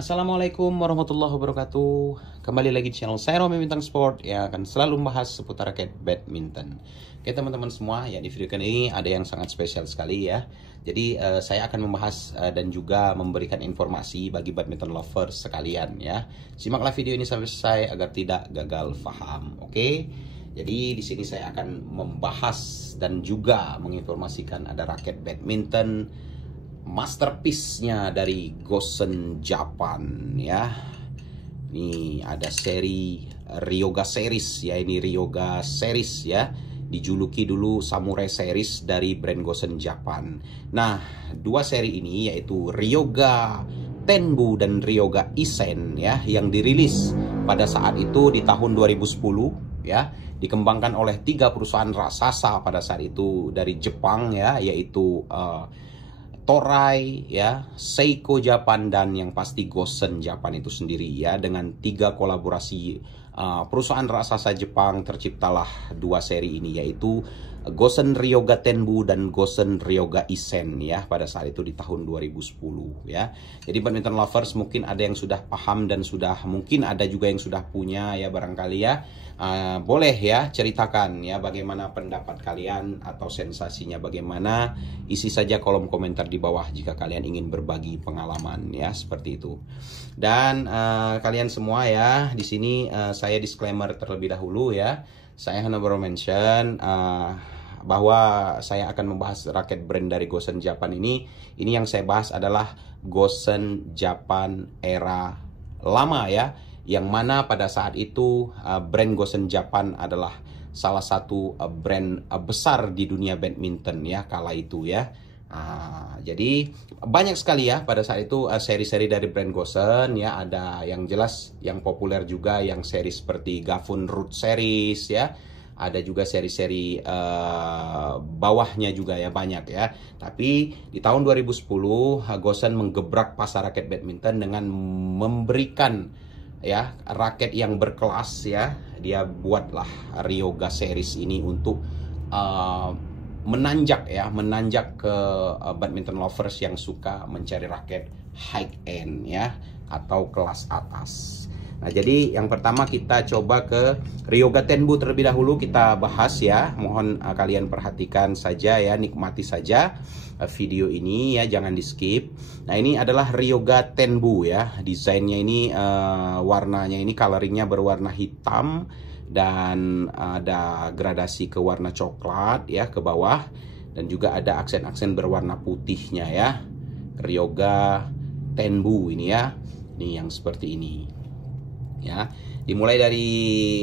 Assalamualaikum warahmatullahi wabarakatuh. Kembali lagi di channel saya Romi Bintang Sport yang akan selalu membahas seputar raket badminton. Oke teman-teman semua, ya di video kali ini ada yang sangat spesial sekali ya. Jadi saya akan membahas dan juga memberikan informasi bagi badminton lovers sekalian ya. Simaklah video ini sampai selesai agar tidak gagal paham. Oke. Jadi di sini saya akan membahas dan juga menginformasikan ada raket badminton masterpiece-nya dari Gosen Japan ya. Ini ada seri Ryoga Series ya, ini Ryoga Series ya. Dijuluki dulu Samurai Series dari brand Gosen Japan. Nah, dua seri ini yaitu Ryoga Tenbu dan Ryoga Isen ya yang dirilis pada saat itu di tahun 2010 ya, dikembangkan oleh 3 perusahaan raksasa pada saat itu dari Jepang ya, yaitu Toray ya, Seiko Japan, dan yang pasti Gosen Japan itu sendiri ya. Dengan 3 kolaborasi perusahaan raksasa Jepang terciptalah 2 seri ini, yaitu Gosen Ryoga Tenbu dan Gosen Ryoga Isen ya pada saat itu di tahun 2010 ya. Jadi badminton lovers mungkin ada yang sudah paham dan sudah mungkin ada juga yang sudah punya ya barangkali ya. Boleh ya ceritakan ya bagaimana pendapat kalian atau sensasinya bagaimana, isi saja kolom komentar di bawah jika kalian ingin berbagi pengalaman ya, seperti itu. Dan kalian semua ya, di sini saya disclaimer terlebih dahulu ya. Saya honorable mention bahwa saya akan membahas raket brand dari Gosen Japan ini. Ini yang saya bahas adalah Gosen Japan era lama ya, yang mana pada saat itu brand Gosen Japan adalah salah satu brand besar di dunia badminton ya kala itu ya. Jadi banyak sekali ya pada saat itu seri-seri dari brand Gosen ya. Ada yang jelas yang populer juga yang seri seperti Gafun Root Series ya. Ada juga seri-seri bawahnya juga ya, banyak ya. Tapi di tahun 2010 Gosen menggebrak pasar raket badminton dengan memberikan ya raket yang berkelas ya. Dia buatlah Ryoga Series ini untuk menanjak ke badminton lovers yang suka mencari raket high end ya, atau kelas atas. Nah, jadi yang pertama kita coba ke Ryoga Tenbu terlebih dahulu kita bahas ya. Mohon kalian perhatikan saja ya, nikmati saja video ini ya, jangan di skip. Nah, ini adalah Ryoga Tenbu ya. Desainnya ini warnanya ini coloringnya berwarna hitam dan ada gradasi ke warna coklat ya ke bawah, dan juga ada aksen-aksen berwarna putihnya ya. Ryoga Tenbu ini ya. Ini yang seperti ini. Ya, dimulai dari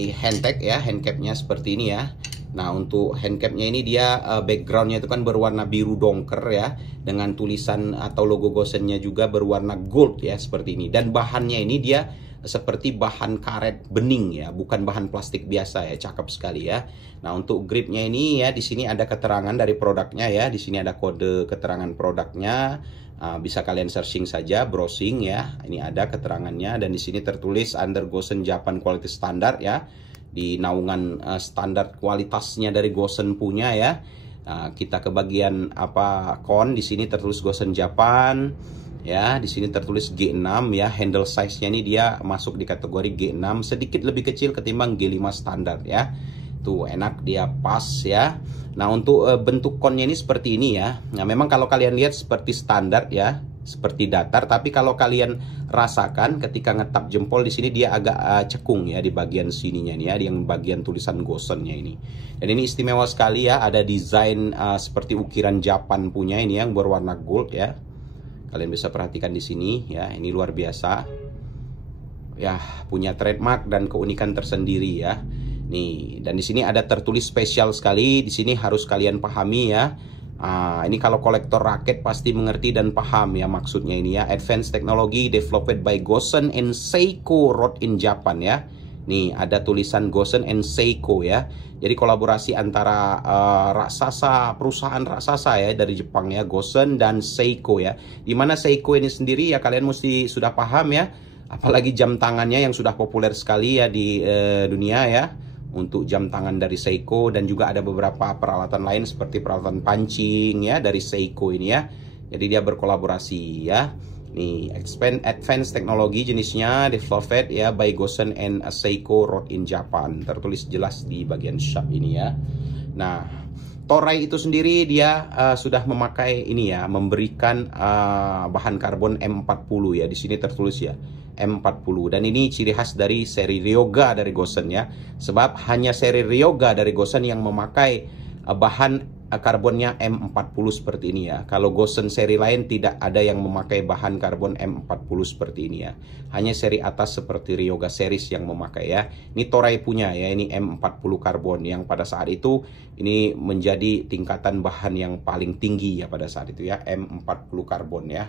handtag ya, handcapnya seperti ini ya. Nah, untuk handcapnya ini dia backgroundnya itu kan berwarna biru dongker ya, dengan tulisan atau logo Gosennya juga berwarna gold ya seperti ini. Dan bahannya ini dia seperti bahan karet bening ya, bukan bahan plastik biasa ya, cakep sekali ya. Nah, untuk gripnya ini ya, di sini ada keterangan dari produknya ya, di sini ada kode keterangan produknya. Bisa kalian searching saja, browsing ya. Ini ada keterangannya, dan di sini tertulis under Gosen Japan Quality Standard ya. Di naungan standar kualitasnya dari Gosen punya ya. Kita ke bagian kon, di sini tertulis Gosen Japan ya. Di sini tertulis G6 ya. Handle size-nya ini dia masuk di kategori G6, sedikit lebih kecil ketimbang G5 standar ya. Tuh enak, dia pas ya. Nah, untuk bentuk konnya ini seperti ini ya. Nah, memang kalau kalian lihat seperti standar ya, seperti datar, tapi kalau kalian rasakan ketika ngetap jempol di sini dia agak cekung ya di bagian sininya nih ya, yang bagian tulisan Gosennya ini. Dan ini istimewa sekali ya, ada desain seperti ukiran Japan punya ini yang berwarna gold ya. Kalian bisa perhatikan di sini ya, ini luar biasa. Ya, punya trademark dan keunikan tersendiri ya. Nih, dan di sini ada tertulis spesial sekali. Di sini harus kalian pahami ya. Ini kalau kolektor raket pasti mengerti dan paham ya maksudnya ini ya. Advanced technology developed by Gosen and Seiko Rod in Japan ya. Nih, ada tulisan Gosen and Seiko ya. Jadi kolaborasi antara perusahaan raksasa ya dari Jepang ya, Gosen dan Seiko ya. Dimana Seiko ini sendiri ya kalian mesti sudah paham ya. Apalagi jam tangannya yang sudah populer sekali ya di dunia ya. Untuk jam tangan dari Seiko, dan juga ada beberapa peralatan lain seperti peralatan pancing ya dari Seiko ini ya. Jadi dia berkolaborasi ya. Nih, advanced teknologi jenisnya developed ya by Gosen and Seiko Rod in Japan. Tertulis jelas di bagian shop ini ya. Nah, Toray itu sendiri dia sudah memakai ini ya, memberikan bahan karbon M40 ya. Di sini tertulis ya M40, dan ini ciri khas dari seri Ryoga dari Gosen ya. Sebab hanya seri Ryoga dari Gosen yang memakai bahan karbonnya M40 seperti ini ya. Kalau Gosen seri lain tidak ada yang memakai bahan karbon M40 seperti ini ya. Hanya seri atas seperti Ryoga series yang memakai ya. Ini Toray punya ya, ini M40 karbon yang pada saat itu ini menjadi tingkatan bahan yang paling tinggi ya pada saat itu ya, M40 karbon ya.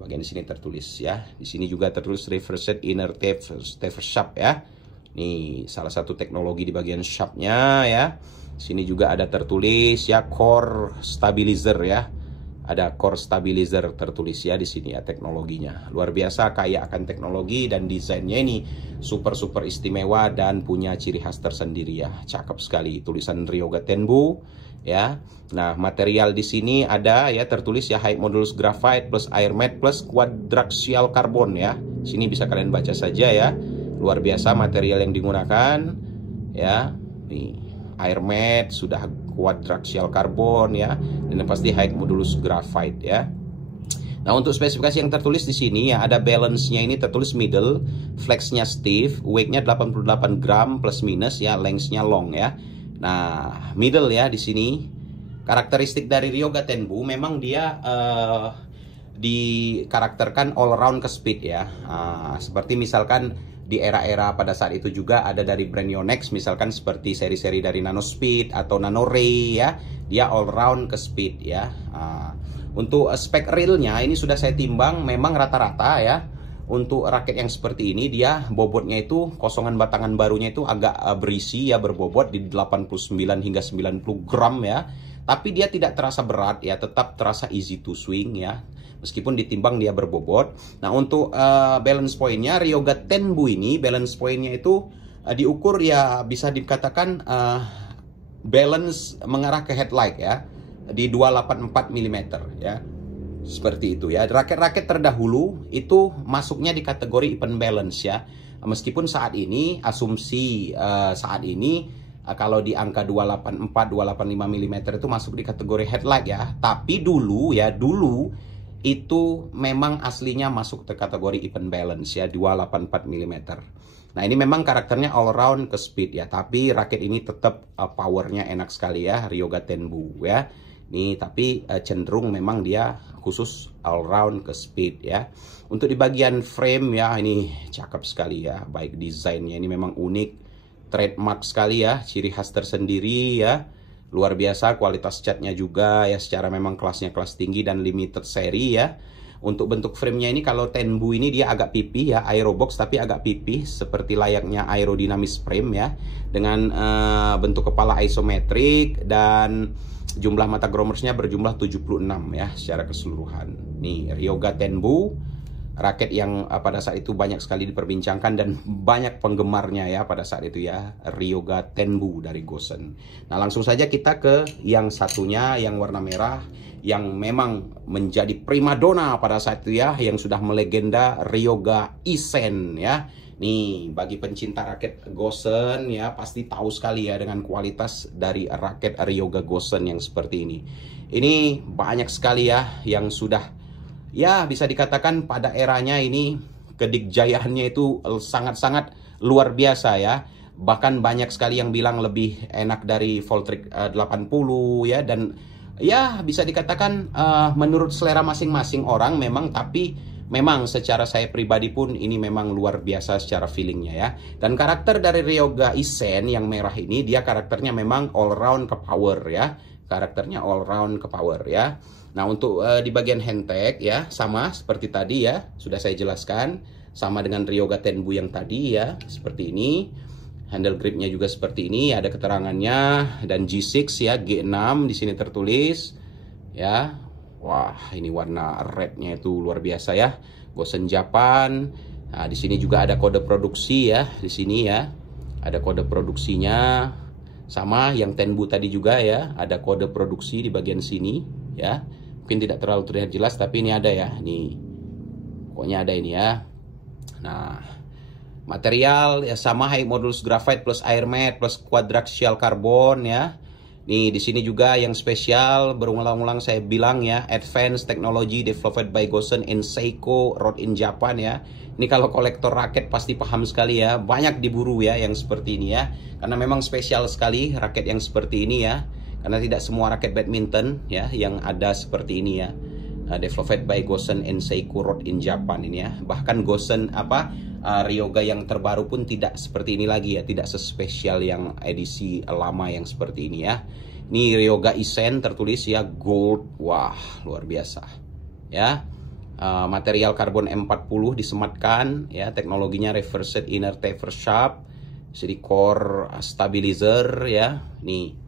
Bagian di sini tertulis ya. Di sini juga tertulis reversed inner tape shaft ya. Nih salah satu teknologi di bagian shaftnya ya. Sini juga ada tertulis ya core stabilizer ya. Ada core stabilizer tertulis ya di sini ya teknologinya. Luar biasa kaya akan teknologi, dan desainnya ini super istimewa dan punya ciri khas tersendiri ya. Cakep sekali, tulisan Ryoga Tenbu ya. Nah, material di sini ada ya tertulis ya high modulus graphite plus air matte plus quadraxial carbon ya. Sini bisa kalian baca saja ya. Luar biasa material yang digunakan ya. Nih air matte, sudah quadraxial carbon ya, dan pasti high modulus graphite ya. Nah, untuk spesifikasi yang tertulis di sini ya, ada balance-nya ini tertulis middle, flex-nya stiff, weight-nya 88 gram plus minus ya, length-nya long ya. Nah, middle ya di sini. Karakteristik dari Ryoga Tenbu memang dia dikarakterkan all around ke speed ya. Seperti misalkan di era-era pada saat itu juga ada dari brand Yonex, misalkan seperti seri-seri dari Nano Speed atau Nano Ray ya, dia all round ke speed ya. Untuk spek realnya ini sudah saya timbang, memang rata-rata ya. Untuk raket yang seperti ini dia bobotnya itu, kosongan batangan barunya itu agak berisi ya, berbobot di 89 hingga 90 gram ya. Tapi dia tidak terasa berat ya, tetap terasa easy to swing ya, meskipun ditimbang dia berbobot. Nah, untuk balance pointnya Ryoga Tenbu ini, balance pointnya itu diukur ya, bisa dikatakan balance mengarah ke headlight ya, di 284 mm ya. Seperti itu ya. Raket-raket terdahulu itu masuknya di kategori even balance ya. Meskipun saat ini asumsi saat ini kalau di angka 284 285 mm itu masuk di kategori headlight ya. Tapi dulu ya, dulu itu memang aslinya masuk ke kategori even balance ya, 284 mm. Nah, ini memang karakternya all round ke speed ya, tapi rakit ini tetap powernya enak sekali ya, Ryoga Tenbu ya. Nih, tapi cenderung memang dia khusus all round ke speed ya. Untuk di bagian frame ya, ini cakep sekali ya, baik desainnya ini memang unik, trademark sekali ya, ciri khas tersendiri ya. Luar biasa kualitas catnya juga ya, secara memang kelasnya kelas tinggi dan limited seri ya. Untuk bentuk framenya ini, kalau Tenbu ini dia agak pipih ya, aerobox tapi agak pipih seperti layaknya aerodinamis frame ya, dengan bentuk kepala isometrik, dan jumlah mata grommersnya berjumlah 76 ya secara keseluruhan. Nih Ryoga Tenbu, raket yang pada saat itu banyak sekali diperbincangkan dan banyak penggemarnya ya pada saat itu ya, Ryoga Tenbu dari Gosen. Nah, langsung saja kita ke yang satunya, yang warna merah, yang memang menjadi primadona pada saat itu ya, yang sudah melegenda, Ryoga Isen ya. Nih, bagi pencinta raket Gosen ya, pasti tahu sekali ya dengan kualitas dari raket Ryoga Gosen yang seperti ini. Ini banyak sekali ya yang sudah, ya bisa dikatakan pada eranya ini kedikjayaannya itu sangat-sangat luar biasa ya. Bahkan banyak sekali yang bilang lebih enak dari Voltric 80 ya, dan ya bisa dikatakan menurut selera masing-masing orang memang, tapi memang secara saya pribadi pun ini memang luar biasa secara feelingnya ya. Dan karakter dari Ryoga Isen yang merah ini, dia karakternya memang all round ke power ya. Karakternya all round ke power ya. Nah, untuk di bagian handtag ya, sama seperti tadi ya, sudah saya jelaskan, sama dengan Ryoga Tenbu yang tadi ya, seperti ini. Handle gripnya juga seperti ini, ada keterangannya, dan G6 ya, G6 di sini tertulis ya. Wah, ini warna rednya itu luar biasa ya, Gosen Japan. Nah, di sini juga ada kode produksi ya, di sini ya, ada kode produksinya. Sama yang Tenbu tadi juga ya, ada kode produksi di bagian sini ya. Mungkin tidak terlalu terlihat jelas, tapi ini ada ya, nih Pokoknya ada ini ya. Nah, material ya sama high modulus graphite plus air matte plus quadraxial carbon ya. Nih di sini juga yang spesial, berulang-ulang saya bilang ya, advanced technology developed by Gosen and Seiko Rod in Japan ya. Ini kalau kolektor raket pasti paham sekali ya, banyak diburu ya yang seperti ini ya. Karena memang spesial sekali raket yang seperti ini ya. Karena tidak semua raket badminton ya yang ada seperti ini ya. Developed by Gosen and Seiko Rod in Japan ini ya. Bahkan Gosen Ryoga yang terbaru pun tidak seperti ini lagi ya, tidak sespesial yang edisi lama yang seperti ini ya. Ini Ryoga Isen tertulis ya gold, wah luar biasa ya. Material karbon M40 disematkan ya, teknologinya reversed inner taper shaft, jadi core stabilizer ya. Nih.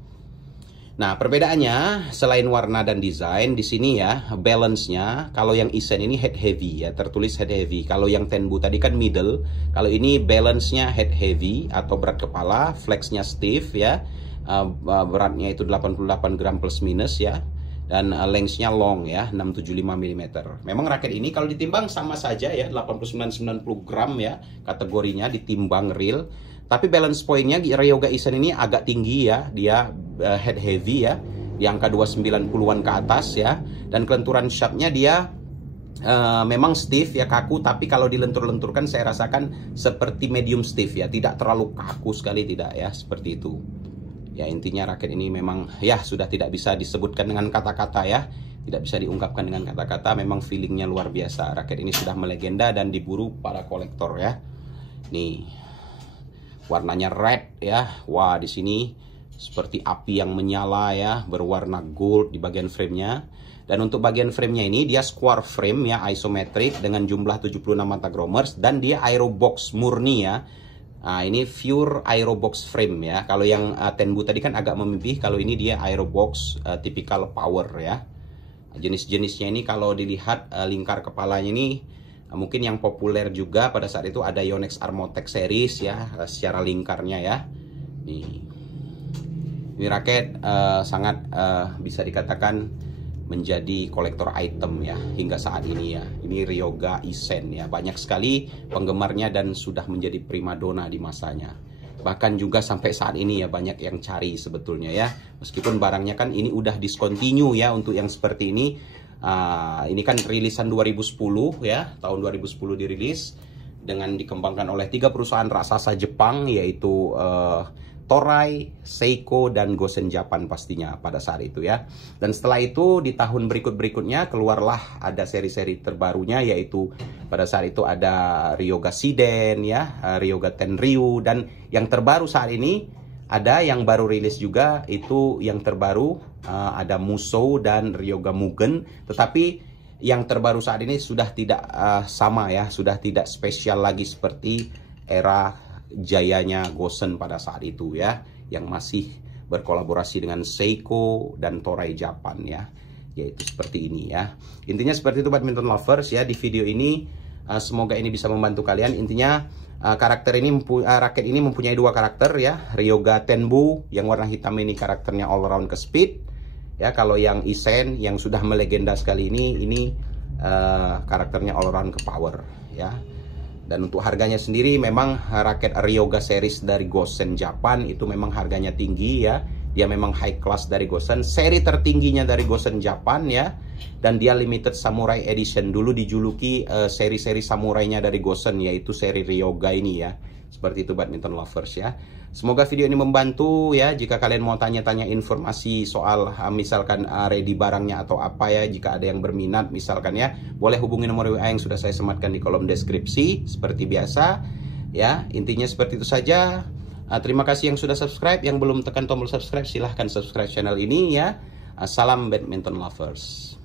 Nah, perbedaannya selain warna dan desain di sini ya, balance-nya kalau yang Isen ini head heavy ya, tertulis head heavy. Kalau yang Tenbu tadi kan middle. Kalau ini balance-nya head heavy atau berat kepala, flex-nya stiff ya. Beratnya itu 88 gram plus minus ya. Dan length-nya long ya, 675 mm. Memang raket ini kalau ditimbang sama saja ya, 89-90 gram ya kategorinya ditimbang real. Tapi balance point-nya Ryoga Isen ini agak tinggi ya, dia head heavy ya, di angka 290-an ke atas ya. Dan kelenturan shaft-nya dia memang stiff ya, kaku, tapi kalau dilentur-lenturkan saya rasakan seperti medium stiff ya, tidak terlalu kaku sekali, tidak ya, seperti itu. Ya intinya raket ini memang ya sudah tidak bisa disebutkan dengan kata-kata ya, tidak bisa diungkapkan dengan kata-kata, memang feelingnya luar biasa. Raket ini sudah melegenda dan diburu para kolektor ya. Nih. Warnanya red ya. Wah, di sini seperti api yang menyala ya, berwarna gold di bagian framenya. Dan untuk bagian framenya ini dia square frame ya, isometric dengan jumlah 76 matagromers dan dia aerobox murni ya. Nah, ini pure aerobox frame ya. Kalau yang Tenbu tadi kan agak memipih, kalau ini dia aerobox typical power ya. Jenis-jenisnya ini kalau dilihat lingkar kepalanya ini mungkin yang populer juga pada saat itu ada Yonex Armotech series ya, secara lingkarnya ya. Ini raket sangat bisa dikatakan menjadi kolektor item ya hingga saat ini ya. Ini Ryoga Isen ya, banyak sekali penggemarnya dan sudah menjadi primadona di masanya. Bahkan juga sampai saat ini ya banyak yang cari sebetulnya ya. Meskipun barangnya kan ini udah discontinue ya untuk yang seperti ini. Ini kan rilisan 2010 ya, tahun 2010 dirilis dengan dikembangkan oleh 3 perusahaan raksasa Jepang, yaitu Toray, Seiko, dan Gosen Japan pastinya pada saat itu ya. Dan setelah itu di tahun berikutnya keluarlah ada seri-seri terbarunya, yaitu pada saat itu ada Ryoga Shiden ya, Ryoga Tenryu, dan yang terbaru saat ini ada yang baru rilis juga, itu yang terbaru ada Musou dan Ryoga Mugen. Tetapi yang terbaru saat ini sudah tidak sama ya, sudah tidak spesial lagi seperti era jayanya Gosen pada saat itu ya, yang masih berkolaborasi dengan Seiko dan Toray Japan ya, yaitu seperti ini ya. Intinya seperti itu badminton lovers ya. Di video ini semoga ini bisa membantu kalian. Intinya raket ini mempunyai 2 karakter ya. Ryoga Tenbu yang warna hitam ini karakternya all around ke speed ya. Kalau yang Isen yang sudah melegenda sekali ini karakternya all around ke power ya. Dan untuk harganya sendiri memang raket Ryoga series dari Gosen Japan itu memang harganya tinggi ya. Dia memang high class dari Gosen, seri tertingginya dari Gosen Japan ya. Dan dia limited samurai edition, dulu dijuluki seri-seri samurainya dari Gosen, yaitu seri Ryoga ini ya. Seperti itu badminton lovers ya. Semoga video ini membantu ya. Jika kalian mau tanya-tanya informasi soal misalkan ready barangnya atau apa ya, jika ada yang berminat misalkan ya, boleh hubungi nomor WA yang sudah saya sematkan di kolom deskripsi seperti biasa ya. Intinya seperti itu saja. Terima kasih yang sudah subscribe, yang belum tekan tombol subscribe silahkan subscribe channel ini ya. Salam badminton lovers.